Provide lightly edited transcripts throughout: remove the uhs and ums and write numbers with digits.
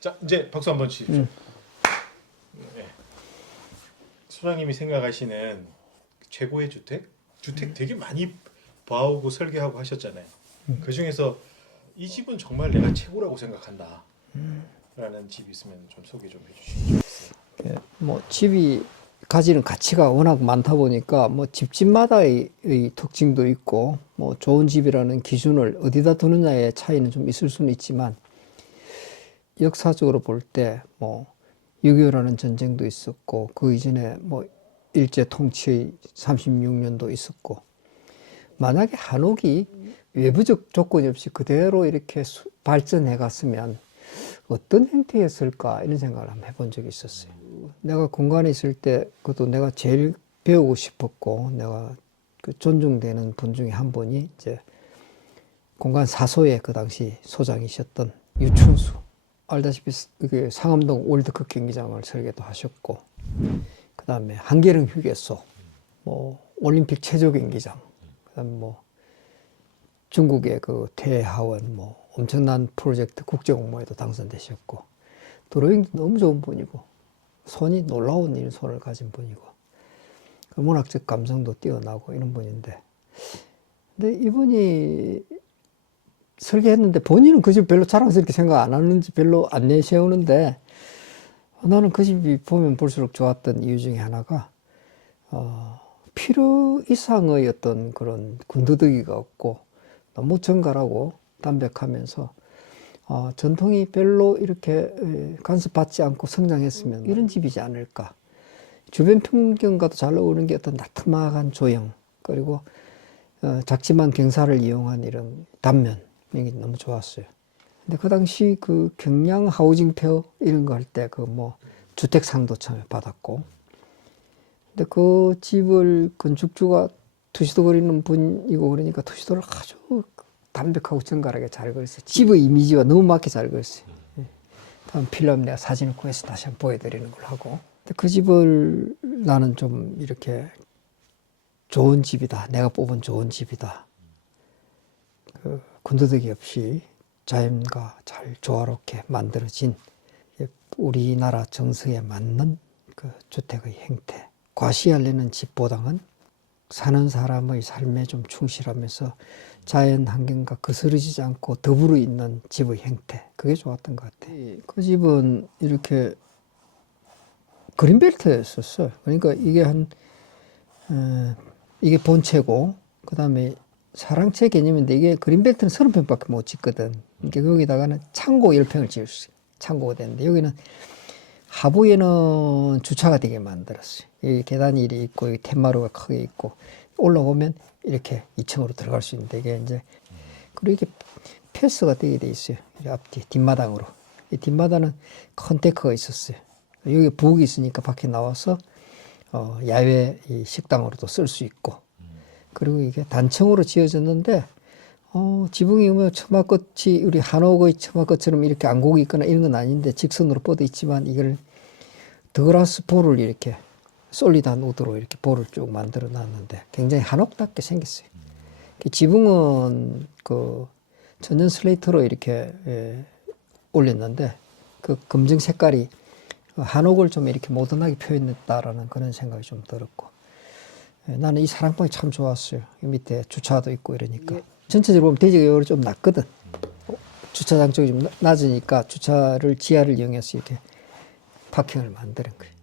자, 이제 박수 한번 치십시오. 네. 소장님이 생각하시는 최고의 주택 되게 많이 봐오고 설계하고 하셨잖아요. 그 중에서 이 집은 정말 내가 최고라고 생각한다. 라는 집이 있으면 좀 소개 좀 해주시면 좋겠어요. 예, 뭐 집이 가지는 가치가 워낙 많다 보니까 뭐 집집마다의 특징도 있고 뭐 좋은 집이라는 기준을 어디다 두느냐의 차이는 좀 있을 수는 있지만 역사적으로 볼 때 뭐 6.25라는 전쟁도 있었고 그 이전에 뭐 일제 통치 36년도 있었고 만약에 한옥이 외부적 조건이 없이 그대로 이렇게 발전해 갔으면 어떤 형태였을까 이런 생각을 한번 해본 적이 있었어요. 내가 공간에 있을 때 그것도 내가 제일 배우고 싶었고 내가 그 존중되는 분 중에 한 분이 이제 공간 사소의 그 당시 소장이셨던 유춘수, 알다시피 상암동 월드컵 경기장을 설계도 하셨고 그 다음에 한계령 휴게소, 뭐 올림픽 체조 경기장, 그 다음에 뭐 중국의 그 태하원 뭐 엄청난 프로젝트 국제공모에도 당선되셨고 드로잉도 너무 좋은 분이고 손이 놀라운 이런 손을 가진 분이고 문학적 감성도 뛰어나고 이런 분인데 근데 이분이 설계했는데 본인은 그 집 별로 자랑스럽게 생각 안 하는지 별로 안 내세우는데 나는 그 집이 보면 볼수록 좋았던 이유 중에 하나가 필요 이상의 어떤 그런 군더더기가 없고 너무 정갈하고 담백하면서 전통이 별로 이렇게 간섭받지 않고 성장했으면 이런 집이지 않을까. 주변 풍경과도 잘 어울리는 게 어떤 나트막한 조형 그리고 작지만 경사를 이용한 이런 단면 이게 너무 좋았어요. 근데 그 당시 그 경량 하우징 페어 이런 거 할 때 그 뭐 주택상도 처음에 받았고 근데 그 집을 건축주가 투시도 그리는 분이고 그러니까 투시도를 아주 담백하고 정갈하게 잘 그렸어요. 집의 이미지와 너무 맞게 잘 그렸어요. 다음 필름 내가 사진을 구해서 다시 한번 보여드리는 걸 하고. 근데 그 집을 나는 좀 이렇게 좋은 집이다. 내가 뽑은 좋은 집이다. 그 군더더기 없이 자연과 잘 조화롭게 만들어진 우리나라 정서에 맞는 그 주택의 형태. 과시하려는 집보다는 사는 사람의 삶에 좀 충실하면서 자연 환경과 거스르지지 않고 더불어 있는 집의 형태 그게 좋았던 것 같아요. 그 집은 이렇게 그린벨트였었어요. 그러니까 이게 이게 본체고 그 다음에 사랑채 개념인데 이게 그린벨트는 30평밖에 못 짓거든. 그러니까 여기다가는 창고 10평을 지을 수 있어요. 창고가 되는데 여기는 하부에는 주차가 되게 만들었어요. 이 계단이 이렇게 있고 여기 텐마루가 크게 있고 올라오면 이렇게 2층으로 들어갈 수 있는데 이게 이제 그리고 이게 패스가 되게 돼 있어요. 앞뒤 뒷마당으로. 이 뒷마당은 컨테크가 있었어요. 여기 부엌이 있으니까 밖에 나와서 야외 이 식당으로도 쓸 수 있고 그리고 이게 단층으로 지어졌는데 지붕이 뭐 처마끝이 우리 한옥의 처마끝처럼 이렇게 안곡이 있거나 이런 건 아닌데 직선으로 뻗어 있지만 이걸 더그라스 볼을 이렇게 솔리드한 우드로 이렇게 볼을 쭉 만들어 놨는데 굉장히 한옥답게 생겼어요. 지붕은 그 천연 슬레이트로 이렇게 올렸는데 그 검정 색깔이 한옥을 좀 이렇게 모던하게 표현했다라는 그런 생각이 좀 들었고 나는 이 사랑방이 참 좋았어요. 이 밑에 주차도 있고 이러니까 전체적으로 보면 대지가 좀 낮거든. 주차장 쪽이 좀 낮으니까 주차를 지하를 이용해서 이렇게 파킹을 만드는 거예요.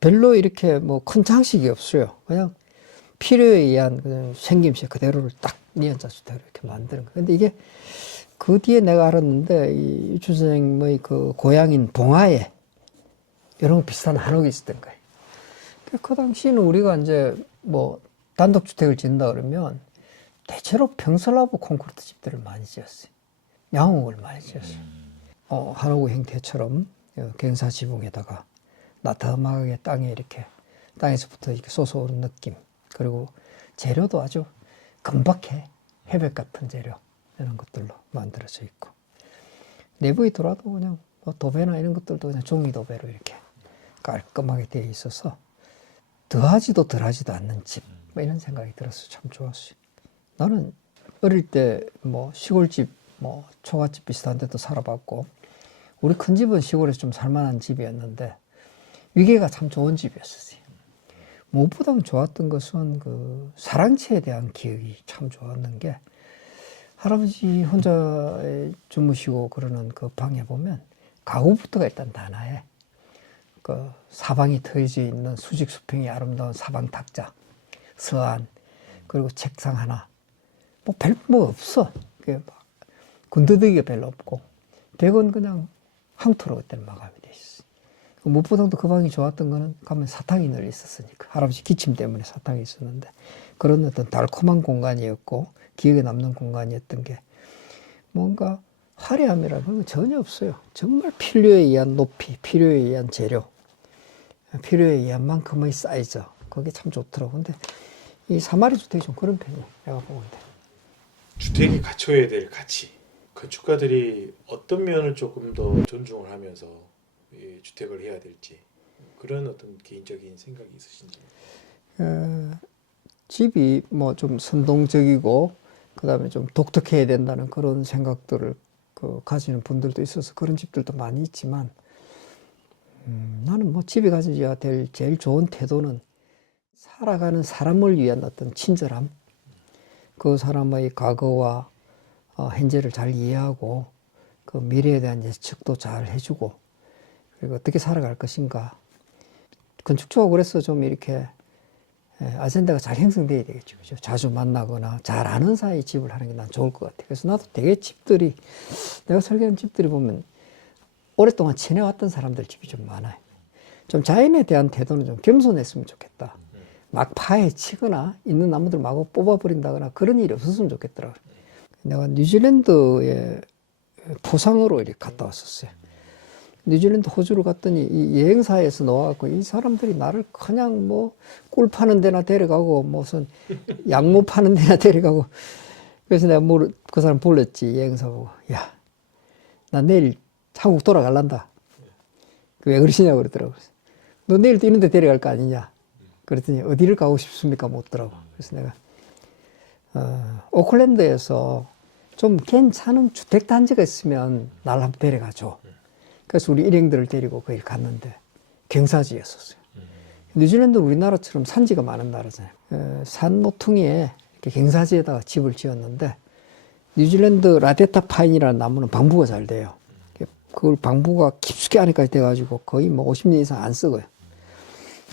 별로 이렇게 뭐 큰 장식이 없어요. 그냥 필요에 의한 그냥 생김새 그대로를 딱 니은자 주택으로 이렇게 만드는 거예요. 근데 이게 그 뒤에 내가 알았는데 이 유춘 선생님의 그 고향인 봉화에 이런 비슷한 한옥이 있었던 거예요. 그 당시에는 우리가 이제 뭐 단독주택을 짓는다 그러면 대체로 평설하고 콘크리트 집들을 많이 지었어요. 양옥을 많이 지었어요. 한옥의 형태처럼 경사 지붕에다가 나타막하게 땅에 이렇게 땅에서부터 이렇게 솟아오르는 느낌 그리고 재료도 아주 금박해 해백 같은 재료 이런 것들로 만들어져 있고 내부에 들어와도 그냥 뭐 도배나 이런 것들도 그냥 종이 도배로 이렇게 깔끔하게 되어 있어서 더하지도 덜하지도 않는 집 뭐 이런 생각이 들어서 참 좋았어요. 나는 어릴 때 뭐 시골집 뭐 초가집 비슷한 데도 살아봤고 우리 큰 집은 시골에서 좀 살만한 집이었는데 위계가 참 좋은 집이었어요. 무엇보다 좋았던 것은 그 사랑채에 대한 기억이 참 좋았는 게 할아버지 혼자 주무시고 그러는 그 방에 보면 가구부터가 일단 단아해. 그 사방이 트여져 있는 수직 수평이 아름다운 사방 탁자, 서안, 그리고 책상 하나. 뭐 별 뭐 없어. 군더더기가 별로 없고 벽은 그냥 황토로 그때는 마감이 돼 있어. 무엇보다도 그 방이 좋았던 거는 가면 사탕이 늘 있었으니까 할아버지 기침 때문에 사탕이 있었는데 그런 어떤 달콤한 공간이었고 기억에 남는 공간이었던 게 뭔가 화려함이라는 건 전혀 없어요. 정말 필요에 의한 높이, 필요에 의한 재료, 필요에 의한 만큼의 사이즈 그게 참 좋더라고. 근데 이 사마리 주택이 좀 그런 편이에요. 내가 보는데. 주택이 갖춰야 될 가치. 건축가들이 어떤 면을 조금 더 존중을 하면서 이 주택을 해야 될지 그런 어떤 개인적인 생각이 있으신지. 집이 뭐 좀 선동적이고 그다음에 좀 독특해야 된다는 그런 생각들을 가지는 분들도 있어서 그런 집들도 많이 있지만 나는 뭐 집이 가져야 될 제일 좋은 태도는 살아가는 사람을 위한 어떤 친절함, 그 사람의 과거와 현재를 잘 이해하고 그 미래에 대한 예측도 잘 해주고 그리고 어떻게 살아갈 것인가. 건축주하고 그래서 좀 이렇게 아젠다가 잘 형성돼야 되겠죠. 그죠? 자주 만나거나 잘 아는 사이 집을 하는 게 난 좋을 것 같아요. 그래서 나도 되게 집들이 내가 설계한 집들이 보면 오랫동안 지내왔던 사람들 집이 좀 많아요. 좀 자연에 대한 태도는 좀 겸손했으면 좋겠다. 막 파헤치거나 있는 나무들 마구 뽑아버린다거나 그런 일이 없었으면 좋겠더라고요. 내가 뉴질랜드에 포상으로 이렇게 갔다 왔었어요. 뉴질랜드 호주를 갔더니 이 여행사에서 나와갖고 이 사람들이 나를 그냥 뭐 꿀 파는 데나 데려가고 무슨 양모 파는 데나 데려가고 그래서 내가 그 사람 불렀지 여행사 보고 야, 나 내일 한국 돌아갈란다. 왜 그러시냐고 그러더라고. 너 내일 또 이런 데 데려갈 거 아니냐. 그랬더니 어디를 가고 싶습니까? 묻더라고. 그래서 내가 오클랜드에서 좀 괜찮은 주택단지가 있으면 날 한번 데려가줘. 그래서 우리 일행들을 데리고 거기 갔는데 경사지였었어요. 뉴질랜드 우리나라처럼 산지가 많은 나라잖아요. 산 모퉁이에 이렇게 경사지에다가 집을 지었는데 뉴질랜드 라데타 파인이라는 나무는 방부가 잘 돼요. 그걸 방부가 깊숙이 안에까지 돼가지고 거의 뭐 50년 이상 안 썩어요.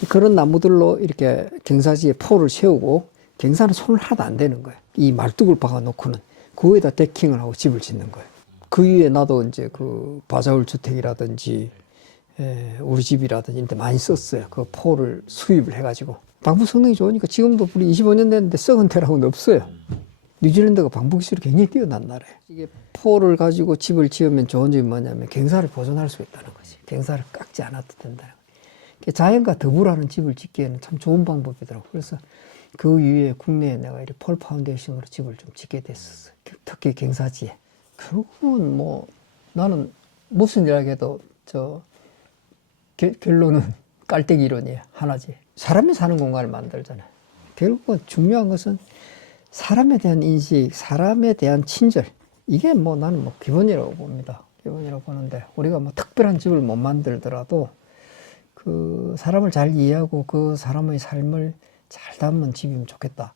그런 나무들로 이렇게 경사지에 포를 세우고 경사는 손을 하나도 안 대는 거예요. 이 말뚝을 박아놓고는 그 위에다 데킹을 하고 집을 짓는 거예요. 그 위에 나도 이제 그 바자울 주택이라든지 우리 집이라든지 이런 데 많이 썼어요. 그 포를 수입을 해가지고. 방부 성능이 좋으니까 지금도 우리 25년 됐는데 썩은 데라고는 없어요. 뉴질랜드가 방부 기술이 굉장히 뛰어난 나라예요. 이게 포를 가지고 집을 지으면 좋은 점이 뭐냐면 경사를 보존할 수 있다는 거지. 경사를 깎지 않아도 된다는 거지. 자연과 더불어하는 집을 짓기에는 참 좋은 방법이더라고요. 그래서 그 이후에 국내에 내가 이렇게 폴 파운데이션으로 집을 좀 짓게 됐었어요. 특히 경사지에. 결국은 뭐 나는 무슨 일 하게도 결론은 깔때기 이론이에요. 하나지. 사람이 사는 공간을 만들잖아요. 결국은 중요한 것은 사람에 대한 인식, 사람에 대한 친절. 이게 뭐 나는 뭐 기본이라고 봅니다. 기본이라고 보는데 우리가 뭐 특별한 집을 못 만들더라도 그 사람을 잘 이해하고 그 사람의 삶을 잘 담은 집이면 좋겠다.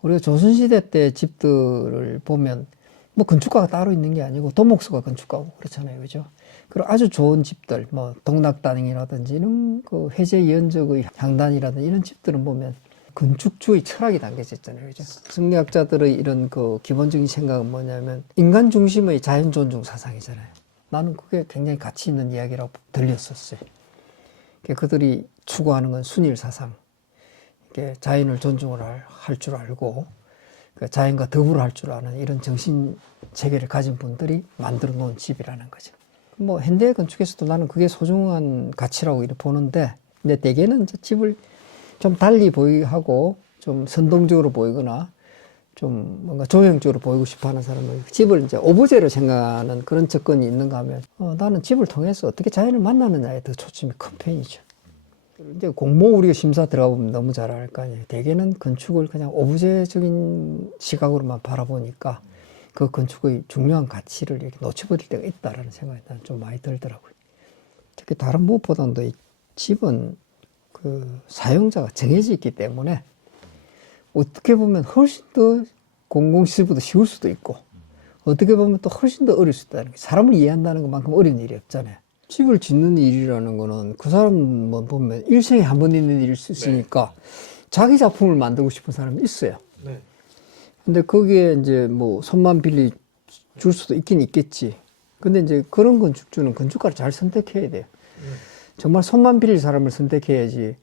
우리가 조선시대 때 집들을 보면 뭐 건축가가 따로 있는 게 아니고 도목수가 건축가고 그렇잖아요. 그죠? 그리고 아주 좋은 집들, 뭐 동락단이라든지 이런 그 회제 연적의 향단이라든지 이런 집들은 보면 건축주의 철학이 담겨져 있잖아요. 그죠? 승리학자들의 이런 그 기본적인 생각은 뭐냐면 인간 중심의 자연 존중 사상이잖아요. 나는 그게 굉장히 가치 있는 이야기라고 들렸었어요. 그들이 추구하는 건 순일 사상. 자연을 존중을 할 줄 알고 자연과 더불어 할 줄 아는 이런 정신 체계를 가진 분들이 만들어 놓은 집이라는 거죠. 뭐 현대 건축에서도 나는 그게 소중한 가치라고 이렇게 보는데, 근데 대개는 집을 좀 달리 보이고 좀 선동적으로 보이거나 좀 뭔가 조형적으로 보이고 싶어하는 사람은 집을 이제 오브제로 생각하는 그런 접근이 있는가 하면 나는 집을 통해서 어떻게 자연을 만나느냐에 더 초점이 큰 편이죠. 이제 공모 우리가 심사 들어가 보면 너무 잘 알 거 아니에요. 대개는 건축을 그냥 오브제적인 시각으로만 바라보니까 그 건축의 중요한 가치를 이렇게 놓쳐버릴 때가 있다라는 생각이 나는 좀 많이 들더라고요. 특히 다른 무엇보다도 이 집은 그 사용자가 정해져 있기 때문에 어떻게 보면 훨씬 더 공공시설보다 쉬울 수도 있고 어떻게 보면 또 훨씬 더 어려울 수 있다는 게 사람을 이해한다는 것만큼 어려운 일이 없잖아요. 집을 짓는 일이라는 거는 그 사람 보면 일생에 한 번 있는 일일 수 있으니까 자기 작품을 만들고 싶은 사람이 있어요. 네. 근데 거기에 이제 뭐 손만 빌리 줄 수도 있긴 있겠지. 근데 이제 그런 건축주는 건축가를 잘 선택해야 돼요. 정말 손만 빌릴 사람을 선택해야지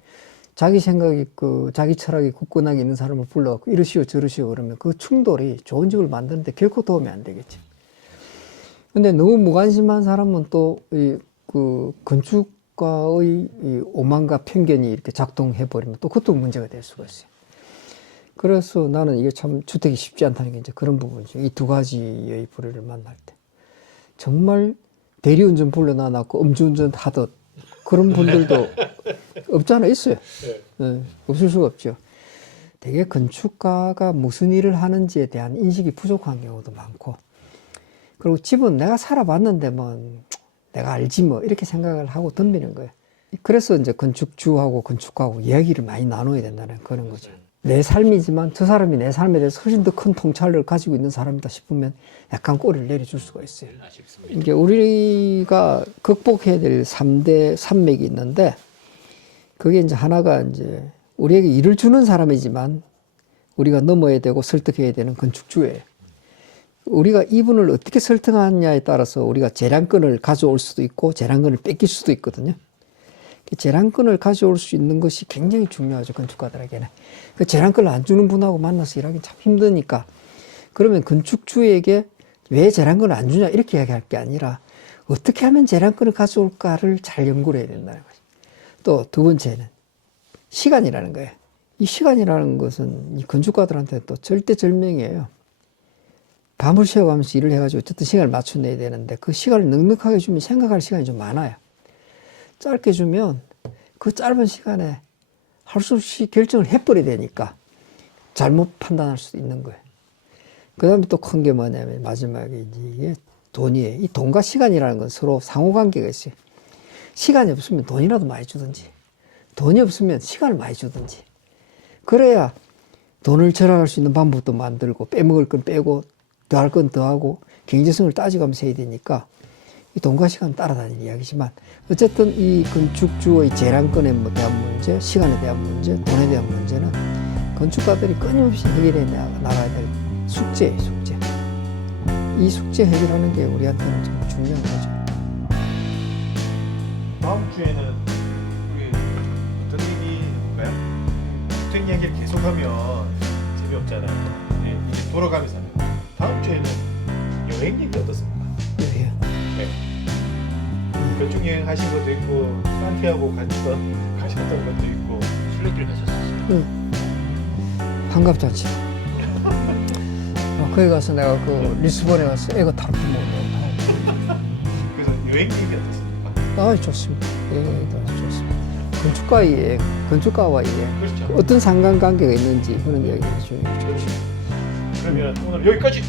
자기 생각이 있고 자기 철학이 굳건하게 있는 사람을 불러갖고 이러시오 저러시오 그러면 그 충돌이 좋은 집을 만드는데 결코 도움이 안 되겠지. 근데 너무 무관심한 사람은 또 그 건축가의 이 오만과 편견이 이렇게 작동해버리면 또 그것도 문제가 될 수가 있어요. 그래서 나는 이게 참 주택이 쉽지 않다는 게 이제 그런 부분이죠. 이 두 가지의 불의를 만날 때. 정말 대리운전 불러놔놓고 음주운전 하듯 그런 분들도 없잖아, 있어요. 네, 없을 수가 없죠. 되게 건축가가 무슨 일을 하는지에 대한 인식이 부족한 경우도 많고, 그리고 집은 내가 살아봤는데 뭐 내가 알지 뭐 이렇게 생각을 하고 덤비는 거예요. 그래서 이제 건축주하고 건축가하고 이야기를 많이 나눠야 된다는 그런 거죠. 내 삶이지만 저 사람이 내 삶에 대해서 훨씬 더 큰 통찰을 가지고 있는 사람이다 싶으면 약간 꼬리를 내려줄 수가 있어요. 이게 우리가 극복해야 될 3대 산맥이 있는데, 그게 이제 하나가 이제 우리에게 일을 주는 사람이지만 우리가 넘어야 되고 설득해야 되는 건축주예요. 우리가 이분을 어떻게 설득하느냐에 따라서 우리가 재량권을 가져올 수도 있고 재량권을 뺏길 수도 있거든요. 재량권을 가져올 수 있는 것이 굉장히 중요하죠, 건축가들에게는. 그 재량권을 안 주는 분하고 만나서 일하기 참 힘드니까. 그러면 건축주에게 왜 재량권을 안 주냐 이렇게 이야기할 게 아니라 어떻게 하면 재량권을 가져올까를 잘 연구를 해야 된다는 거죠. 또 두 번째는 시간이라는 거예요. 이 시간이라는 것은 이 건축가들한테 또 절대절명이에요. 밤을 새워가면서 일을 해가지고 어쨌든 시간을 맞춰내야 되는데 그 시간을 넉넉하게 주면 생각할 시간이 좀 많아요. 짧게 주면 그 짧은 시간에 할 수 없이 결정을 해버려야 되니까 잘못 판단할 수도 있는 거예요. 그 다음에 또 큰 게 뭐냐면 마지막에 이게 돈이에요. 이 돈과 시간이라는 건 서로 상호관계가 있어요. 시간이 없으면 돈이라도 많이 주든지 돈이 없으면 시간을 많이 주든지 그래야 돈을 절약할 수 있는 방법도 만들고 빼먹을 건 빼고 더할 건 더하고 경제성을 따져가면서 해야 되니까 이 돈과 시간 따라다니는 이야기지만 어쨌든 이 건축주의 재량권에 대한 문제, 시간에 대한 문제, 돈에 대한 문제는 건축가들이 끊임없이 해결해 나가야 될 숙제예요, 숙제. 이 숙제 해결하는 게 우리한테는 좀 중요한 거죠. 다음 주에는 우리 어떤 얘기 할까요? 주택 이야기를 계속하면 재미없잖아요. 네, 이제 돌아가면서 하면. 다음 주에는 여행 얘기 어떻습니까? 예. 네. 건축 여행 하신 것도 있고 산티아고 가셨던 것도 있고 순례길 가셨었어요. 반갑지 않지. 거기 가서 내가 그 리스본에 가서 애가 타르트 먹으려고. 그래서 여행 얘기 어떻습니까? 아, 좋습니다. 예, 좋습니다. 건축가의 여행, 건축가와 여행. 그렇죠. 어떤 상관관계가 있는지 그런 이야기를 좀. 그러면 오늘 여기까지.